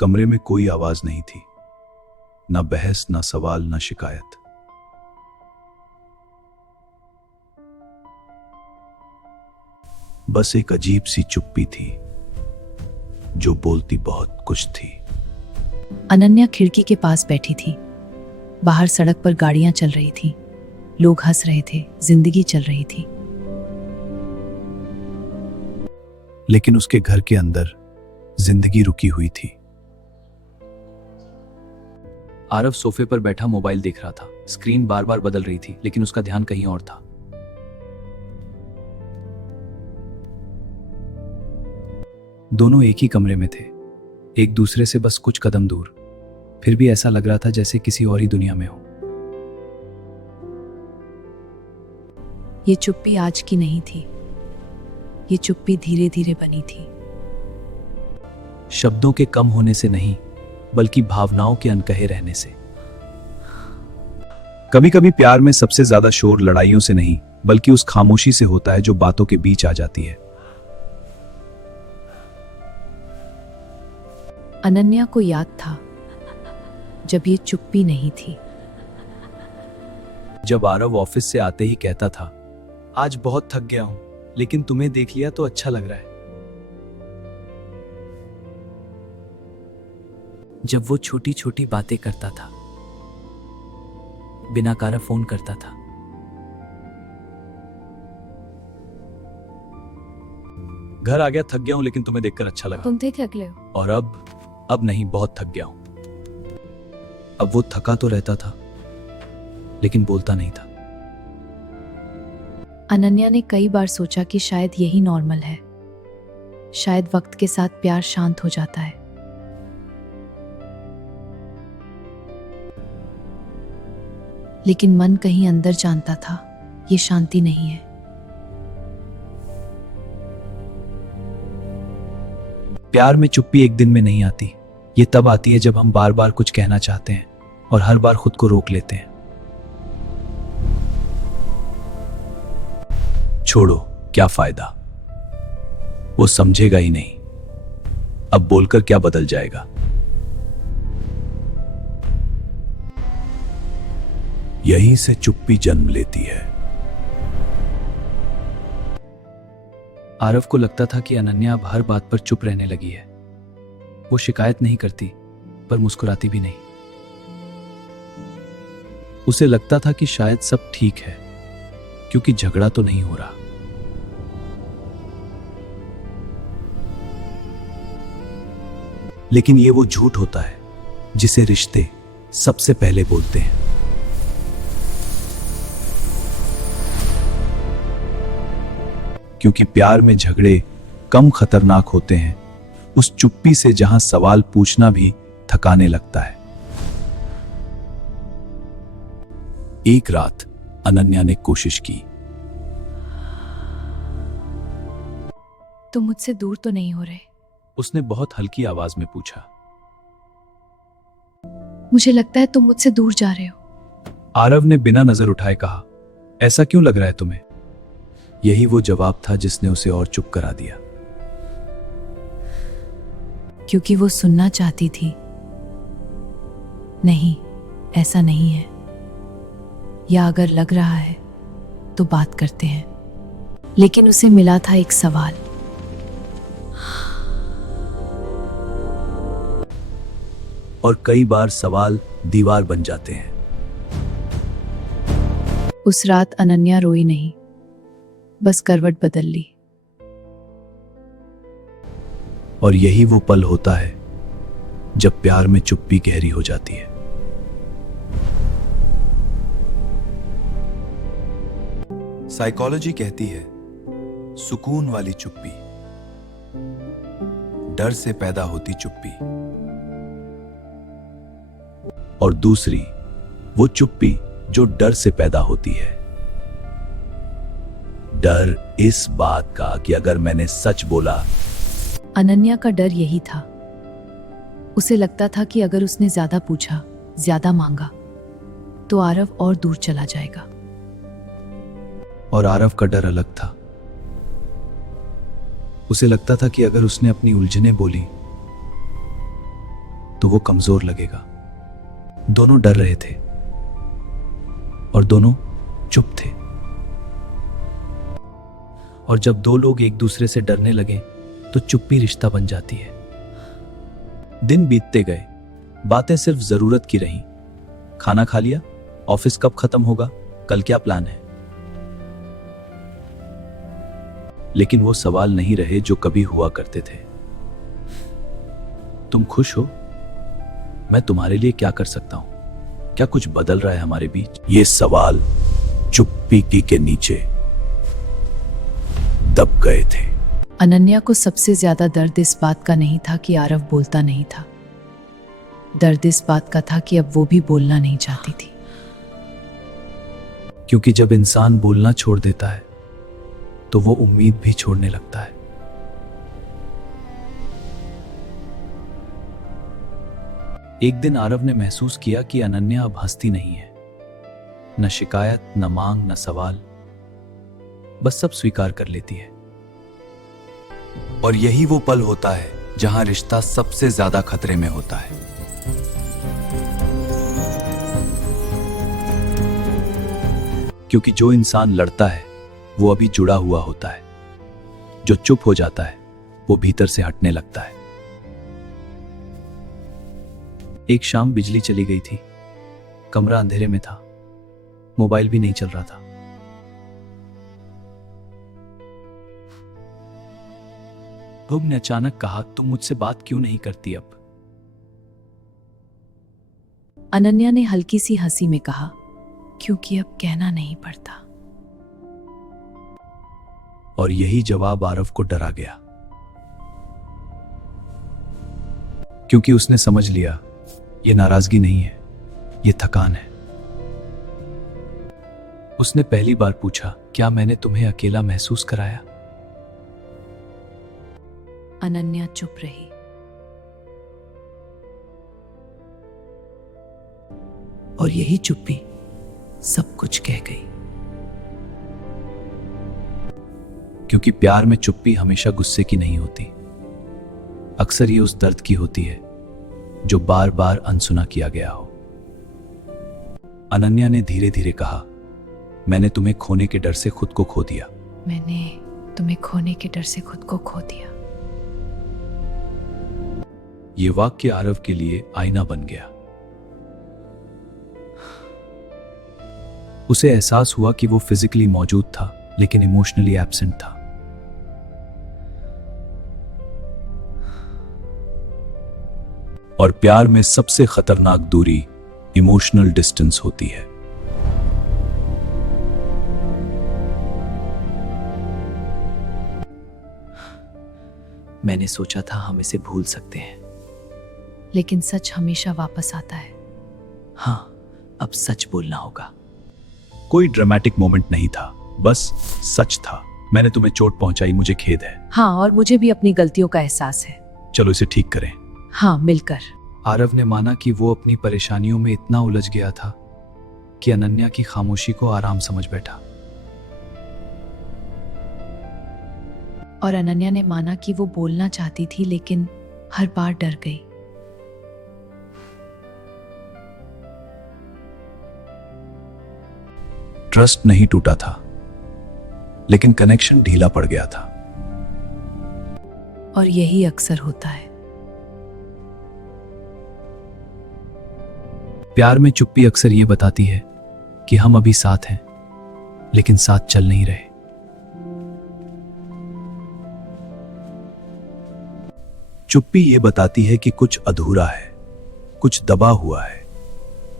कमरे में कोई आवाज नहीं थी, ना बहस, ना सवाल, ना शिकायत। बस एक अजीब सी चुप्पी थी जो बोलती बहुत कुछ थी। अनन्या खिड़की के पास बैठी थी। बाहर सड़क पर गाड़ियां चल रही थी, लोग हंस रहे थे, जिंदगी चल रही थी। लेकिन उसके घर के अंदर जिंदगी रुकी हुई थी। आरव सोफे पर बैठा मोबाइल देख रहा था। स्क्रीन बार बार बदल रही थी, लेकिन उसका ध्यान कहीं और था। दोनों एक ही कमरे में थे, एक दूसरे से बस कुछ कदम दूर। फिर भी ऐसा लग रहा था जैसे किसी और ही दुनिया में हो। ये चुप्पी आज की नहीं थी, ये चुप्पी धीरे धीरे बनी थी। शब्दों के कम होने से नहीं, बल्कि भावनाओं के अनकहे रहने से। कभी कभी प्यार में सबसे ज्यादा शोर लड़ाइयों से नहीं, बल्कि उस खामोशी से होता है जो बातों के बीच आ जाती है। अनन्या को याद था जब ये चुप्पी नहीं थी। जब आरव ऑफिस से आते ही कहता था, आज बहुत थक गया हूं, लेकिन तुम्हें देख लिया तो अच्छा लग रहा है। जब वो छोटी छोटी बातें करता था, बिना कारण फोन करता था। घर आ गया, थक गया हूं, लेकिन तुम्हें देखकर अच्छा लगा। तुम थे थक ले हो। और अब नहीं, बहुत थक गया हूं। अब वो थका तो रहता था, लेकिन बोलता नहीं था। अनन्या ने कई बार सोचा कि शायद यही नॉर्मल है, शायद वक्त के साथ प्यार शांत हो जाता है। लेकिन मन कहीं अंदर जानता था ये शांति नहीं है। प्यार में चुप्पी एक दिन में नहीं आती, ये तब आती है जब हम बार बार कुछ कहना चाहते हैं और हर बार खुद को रोक लेते हैं। छोड़ो, क्या फायदा, वो समझेगा ही नहीं। अब बोलकर क्या बदल जाएगा। यहीं से चुप्पी जन्म लेती है। आरव को लगता था कि अनन्या अब हर बात पर चुप रहने लगी है। वो शिकायत नहीं करती, पर मुस्कुराती भी नहीं। उसे लगता था कि शायद सब ठीक है, क्योंकि झगड़ा तो नहीं हो रहा। लेकिन ये वो झूठ होता है जिसे रिश्ते सबसे पहले बोलते हैं। क्योंकि प्यार में झगड़े कम खतरनाक होते हैं उस चुप्पी से जहां सवाल पूछना भी थकाने लगता है। एक रात अनन्या ने कोशिश की। तुम मुझसे दूर तो नहीं हो रहे? उसने बहुत हल्की आवाज में पूछा। मुझे लगता है तुम मुझसे दूर जा रहे हो। आरव ने बिना नजर उठाए कहा, ऐसा क्यों लग रहा है तुम्हें? यही वो जवाब था जिसने उसे और चुप करा दिया। क्योंकि वो सुनना चाहती थी, नहीं, ऐसा नहीं है, या अगर लग रहा है तो बात करते हैं। लेकिन उसे मिला था एक सवाल। और कई बार सवाल दीवार बन जाते हैं। उस रात अनन्या रोई नहीं, बस करवट बदल ली। और यही वो पल होता है जब प्यार में चुप्पी गहरी हो जाती है। साइकोलॉजी कहती है, सुकून वाली चुप्पी, डर से पैदा होती चुप्पी, और दूसरी वो चुप्पी जो डर से पैदा होती है। डर इस बात का कि अगर मैंने सच बोला। अनन्या का डर यही था। उसे लगता था कि अगर उसने ज्यादा पूछा, ज्यादा मांगा, तो आरव और दूर चला जाएगा। और आरव का डर अलग था। उसे लगता था कि अगर उसने अपनी उलझनें बोली तो वो कमजोर लगेगा। दोनों डर रहे थे और दोनों चुप थे। और जब दो लोग एक दूसरे से डरने लगे तो चुप्पी रिश्ता बन जाती है। दिन बीतते गए, बातें सिर्फ जरूरत की रहीं। खाना खा लिया? ऑफिस कब खत्म होगा? कल क्या प्लान है? लेकिन वो सवाल नहीं रहे जो कभी हुआ करते थे। तुम खुश हो? मैं तुम्हारे लिए क्या कर सकता हूं? क्या कुछ बदल रहा है हमारे बीच? ये सवाल चुप्पी के नीचे दब गए थे। अनन्या को सबसे ज्यादा दर्द इस बात का नहीं था कि आरव बोलता नहीं था। दर्द इस बात का था कि अब वो भी बोलना नहीं चाहती थी। क्योंकि जब इंसान बोलना छोड़ देता है तो वो उम्मीद भी छोड़ने लगता है। एक दिन आरव ने महसूस किया कि अनन्या अब हंसती नहीं है। न शिकायत, न मांग, न सवाल, बस सब स्वीकार कर लेती है। और यही वो पल होता है जहां रिश्ता सबसे ज्यादा खतरे में होता है। क्योंकि जो इंसान लड़ता है वो अभी जुड़ा हुआ होता है। जो चुप हो जाता है वो भीतर से हटने लगता है। एक शाम बिजली चली गई थी। कमरा अंधेरे में था। मोबाइल भी नहीं चल रहा था। भुग ने अचानक कहा, तुम मुझसे बात क्यों नहीं करती अब? अनन्या ने हल्की सी हंसी में कहा, क्योंकि अब कहना नहीं पड़ता। और यही जवाब आरव को डरा गया। क्योंकि उसने समझ लिया ये नाराजगी नहीं है, ये थकान है। उसने पहली बार पूछा, क्या मैंने तुम्हें अकेला महसूस कराया? अनन्या चुप रही। और यही चुप्पी सब कुछ कह गई। क्योंकि प्यार में चुप्पी हमेशा गुस्से की नहीं होती। अक्सर ये उस दर्द की होती है जो बार बार अनसुना किया गया हो। अनन्या ने धीरे धीरे कहा, मैंने तुम्हें खोने के डर से खुद को खो दिया। मैंने तुम्हें खोने के डर से खुद को खो दिया। ये वाक्य आरव के लिए आईना बन गया। उसे एहसास हुआ कि वो फिजिकली मौजूद था लेकिन इमोशनली एब्सेंट था। और प्यार में सबसे खतरनाक दूरी इमोशनल डिस्टेंस होती है। मैंने सोचा था हम इसे भूल सकते हैं। लेकिन सच हमेशा वापस आता है। हाँ, अब सच बोलना होगा। कोई ड्रामेटिक मोमेंट नहीं था, बस सच था। मैंने तुम्हें चोट पहुंचाई, मुझे खेद है। हाँ, और मुझे भी अपनी गलतियों का एहसास है। चलो इसे ठीक करें। हाँ, मिलकर। आरव ने माना कि वो अपनी परेशानियों में इतना उलझ गया था कि अनन्या की खामोशी को आराम समझ बैठा। और अनन्या ने माना कि वो बोलना चाहती थी लेकिन हर बार डर गई। ट्रस्ट नहीं टूटा था, लेकिन कनेक्शन ढीला पड़ गया था। और यही अक्सर होता है। प्यार में चुप्पी अक्सर ये बताती है कि हम अभी साथ हैं, लेकिन साथ चल नहीं रहे। चुप्पी ये बताती है कि कुछ अधूरा है, कुछ दबा हुआ है,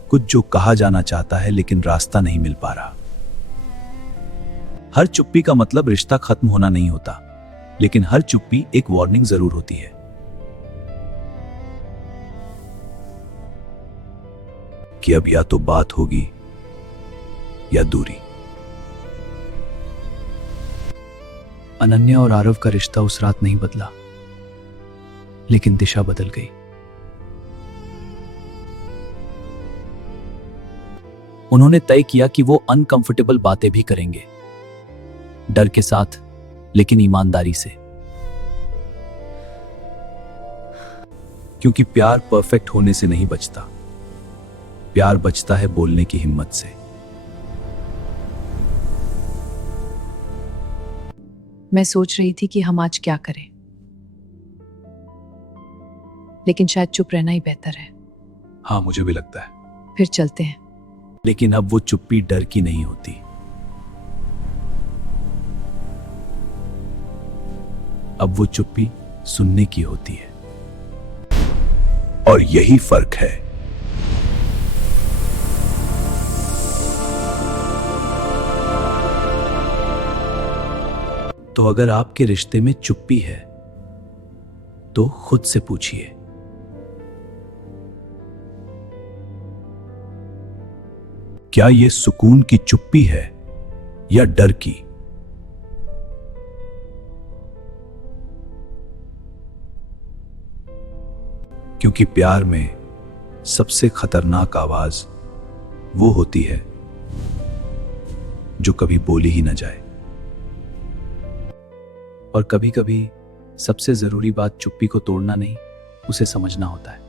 कुछ जो कहा जाना चाहता है लेकिन रास्ता नहीं मिल पा रहा। हर चुप्पी का मतलब रिश्ता खत्म होना नहीं होता, लेकिन हर चुप्पी एक वार्निंग जरूर होती है कि अब या तो बात होगी या दूरी। अनन्या और आरव का रिश्ता उस रात नहीं बदला, लेकिन दिशा बदल गई। उन्होंने तय किया कि वो अनकंफर्टेबल बातें भी करेंगे, डर के साथ लेकिन ईमानदारी से। क्योंकि प्यार परफेक्ट होने से नहीं बचता, प्यार बचता है बोलने की हिम्मत से। मैं सोच रही थी कि हम आज क्या करें, लेकिन शायद चुप रहना ही बेहतर है। हाँ, मुझे भी लगता है। फिर चलते हैं। लेकिन अब वो चुप्पी डर की नहीं होती, अब वो चुप्पी सुनने की होती है। और यही फर्क है। तो अगर आपके रिश्ते में चुप्पी है तो खुद से पूछिए, क्या ये सुकून की चुप्पी है या डर की? क्योंकि प्यार में सबसे खतरनाक आवाज वो होती है जो कभी बोली ही ना जाए। और कभी कभी सबसे जरूरी बात चुप्पी को तोड़ना नहीं, उसे समझना होता है।